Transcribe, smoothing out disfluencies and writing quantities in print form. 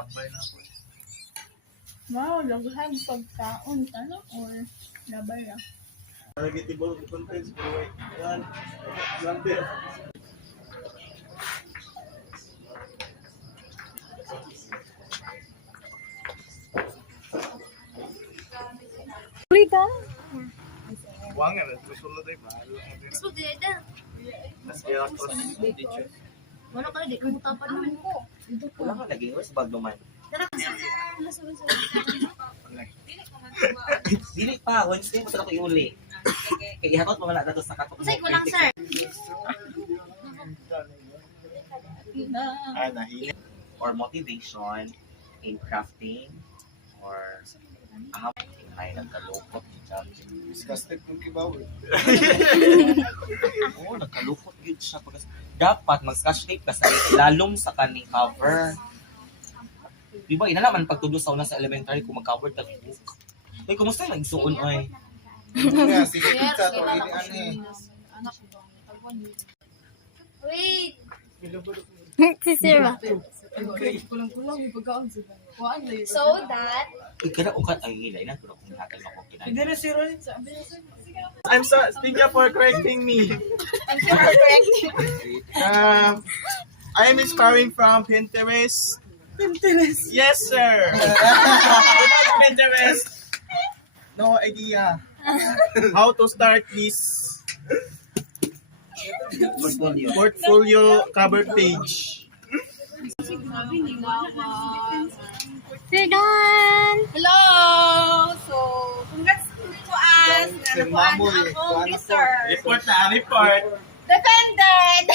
Tambay na ako. Wow, laghan pagkaon, ano? Or labay ah. Targetable contents, bro. Yan. Grande. Rita? Huwag nga, nagsusunod ay mahal. Gusto din na. Mas kaya ako teacher. Wala ka di ko tapan naman ko. Wala ka lagi sa bag naman. Tara kasi. Dili pa, Wednesday mo sa ko iuli. Kaya ihatot mo wala dato sa katok. Kasi ko lang sir. Nahili. Or motivation in crafting or ay nagkalupot siya. Disgusted kong kibaw. Oo, nagkalupot yun siya. Dapat mag-scotch tape ka sa lalong sa kaning cover. Di ba, inalaman pagtudo sa una sa elementary kung mag-cover ka book. Ay, kumusta yung nagsuon ay? Nga, sige pizza to. Ini Wait. Si Sira. So that Ikala ko ka, ay hilay na, pero kung natin ako kinain. I'm so thank you for correcting me. I am inspiring from Pinterest. Pinterest. Yes, sir. Pinterest. No idea how to start this portfolio cover page. We're done! hello. So, congrats to us. Nakuhaan ako research. Report na, report. Defended.